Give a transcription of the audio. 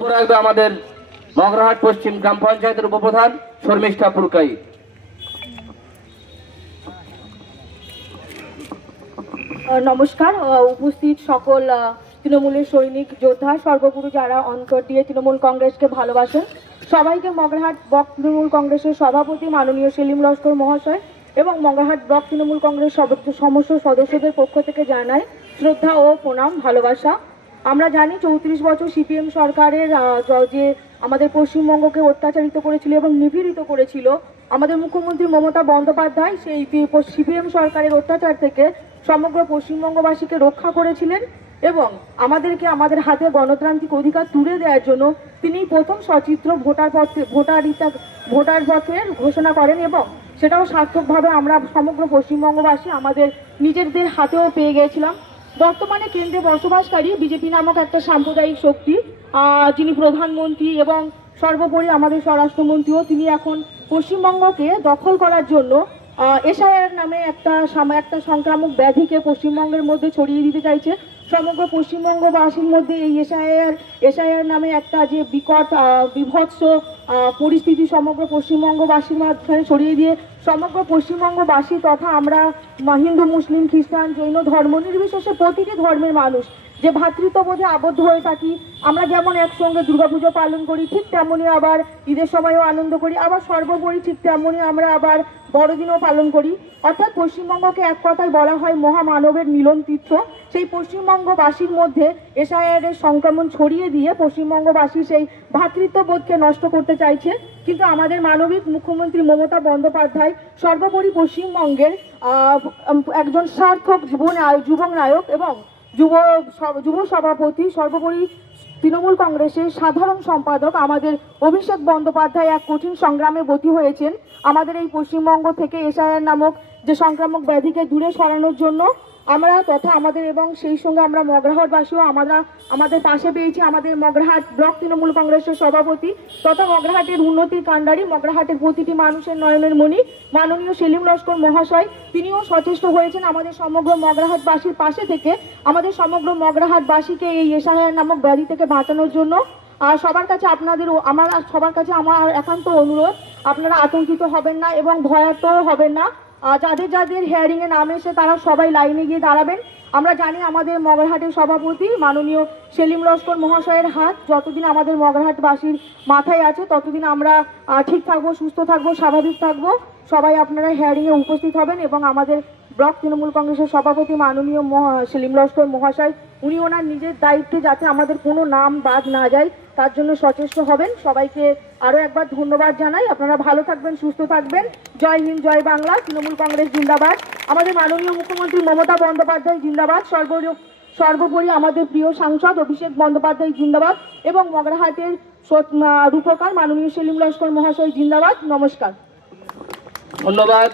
রাখবে আমাদের মগরাহাট পশ্চিম গ্রাম পঞ্চায়েতের উপপ্রধান শর্মিষ্ঠা পুরকাই। নমস্কার। উপস্থিত সকল তৃণমূলের সৈনিক যোদ্ধা সর্বগুরু যারা অন্তর দিয়ে তৃণমূল কংগ্রেসকে ভালোবাসেন সবাইকে মগরাহাট ব্লক তৃণমূল কংগ্রেসের সভাপতি মাননীয় সেলিম লস্কর মহাশয় এবং মগরাহাট ব্লক তৃণমূল কংগ্রেস সমস্ত সদস্যদের পক্ষ থেকে জানাই শ্রদ্ধা ও প্রণাম ভালোবাসা। আমরা জানি 34 বছর সিপিএম সরকারের যে আমাদের পশ্চিমবঙ্গকে অত্যাচারিত করেছিল এবং নিপীড়িত করেছিল আমাদের মুখ্যমন্ত্রী মমতা বন্দ্যোপাধ্যায় সেই সিপিএম সরকারের অত্যাচার থেকে সমগ্র পশ্চিমবঙ্গবাসীকে রক্ষা করেছিলেন এবং আমাদেরকে আমাদের হাতে গণতান্ত্রিক অধিকার তুলে দেওয়ার জন্য তিনি প্রথম সচিত্র ভোটার পথের ঘোষণা করেন এবং সেটাও সার্থকভাবে আমরা সমগ্র পশ্চিমবঙ্গবাসী আমাদের নিজেদের হাতেও পেয়ে গিয়েছিলাম। বর্তমানে কেন্দ্রে বসবাসকারী বিজেপি নামক একটা সাম্প্রদায়িক শক্তি, যিনি প্রধানমন্ত্রী এবং সর্বোপরি আমাদের স্বরাষ্ট্রমন্ত্রীও, তিনি এখন পশ্চিমবঙ্গকে দখল করার জন্য এসআইআর নামে একটা সংক্রামক ব্যাধিকে পশ্চিমবঙ্গের মধ্যে ছড়িয়ে দিতে চাইছে। সমগ্র পশ্চিমবঙ্গবাসীর মধ্যে এই এসআইআর নামে একটা যে বিকট বিভৎস পরিস্থিতি সমগ্র পশ্চিমবঙ্গবাসীর মাঝখানে ছড়িয়ে দিয়ে সমগ্র পশ্চিমবঙ্গবাসী তথা আমরা হিন্দু মুসলিম খ্রিস্টান জৈন ধর্ম নির্বিশেষে প্রতিটি ধর্মের মানুষ যে ভ্রাতৃত্ববোধে আবদ্ধ হয়ে থাকি। আমরা যেমন একসঙ্গে দুর্গাপুজো পালন করি ঠিক তেমনই আবার ঈদের সময়ও আনন্দ করি, আবার সর্বোপরি ঠিক তেমনই আমরা আবার বড়দিনও পালন করি। অর্থাৎ পশ্চিমবঙ্গকে এক কথায় বলা হয় মহামানবের মিলন তীর্থ। সেই পশ্চিমবঙ্গবাসীর মধ্যে এসআইআরের সংক্রমণ ছড়িয়ে দিয়ে পশ্চিমবঙ্গবাসী সেই ভ্রাতৃত্ববোধকে নষ্ট করতে চাইছে। কিন্তু আমাদের মানবিক মুখ্যমন্ত্রী মমতা বন্দ্যোপাধ্যায় সর্বোপরি পশ্চিমবঙ্গের একজন সার্থক যুবক নায়ক এবং যুব সভাপতি, সর্বোপরি তৃণমূল কংগ্রেসের সাধারণ সম্পাদক আমাদের অভিষেক বন্দ্যোপাধ্যায় এক কঠিন সংগ্রামে ব্রতী হয়েছেন আমাদের এই পশ্চিমবঙ্গ থেকে এসআইআর নামক যে সংক্রামক ব্যাধিকে দূরে সরানোর জন্য। আমরা তথা আমাদের এবং সেই সঙ্গে আমরা মগরাহাটবাসীও আমাদের পাশে পেয়েছি আমাদের মগরাহাট ব্লক তৃণমূল কংগ্রেসের সভাপতি তথা মগরাহাটের উন্নতির কাণ্ডারি, মগরাহাটের প্রতিটি মানুষের নয়নের মণি মাননীয় সেলিম লস্কর মহাশয়। তিনিও সচেষ্ট হয়েছেন আমাদের সমগ্র মগরাহাটবাসীর পাশে থেকে আমাদের সমগ্র মগরাহাটবাসীকে এই এসআইআর নামক ব্যাধি থেকে বাঁচানোর জন্য। আর সবার কাছে আমার একান্ত অনুরোধ, আপনারা আতঙ্কিত হবেন না এবং ভয়ার্ত হবেন না। যাদের হিয়ারিংয়ে নাম এসে তারা সবাই লাইনে গিয়ে দাঁড়াবেন। আমরা জানি আমাদের মগরাহাটের সভাপতি মাননীয় সেলিম লস্কর মহাশয়ের হাত যতদিন আমাদের মগরাহাটবাসীর মাথায় আছে ততদিন আমরা ঠিক থাকবো, সুস্থ থাকবো, স্বাভাবিক থাকবো। সবাই আপনারা হিয়ারিংয়ে উপস্থিত হবেন এবং আমাদের ব্লক তৃণমূল কংগ্রেসের সভাপতি মাননীয় সেলিম লস্কর মহাশয় উনি ওনার নিজের দায়িত্বে যাতে আমাদের কোনো নাম বাদ না যায় তার জন্য সচেষ্ট হবেন। সবাইকে আরও একবার ধন্যবাদ জানাই। আপনারা ভালো থাকবেন, সুস্থ থাকবেন। জয় হিন্দ, জয় বাংলা। তৃণমূল কংগ্রেস জিন্দাবাদ। আমাদের মাননীয় মুখ্যমন্ত্রী মমতা বন্দ্যোপাধ্যায় জিন্দাবাদ। সর্বোপরি আমাদের প্রিয় সাংসদ অভিষেক বন্দ্যোপাধ্যায় জিন্দাবাদ এবং মগরাহাটের রূপকার মাননীয় সেলিম লস্কর মহাশয় জিন্দাবাদ। নমস্কার। ধন্যবাদ।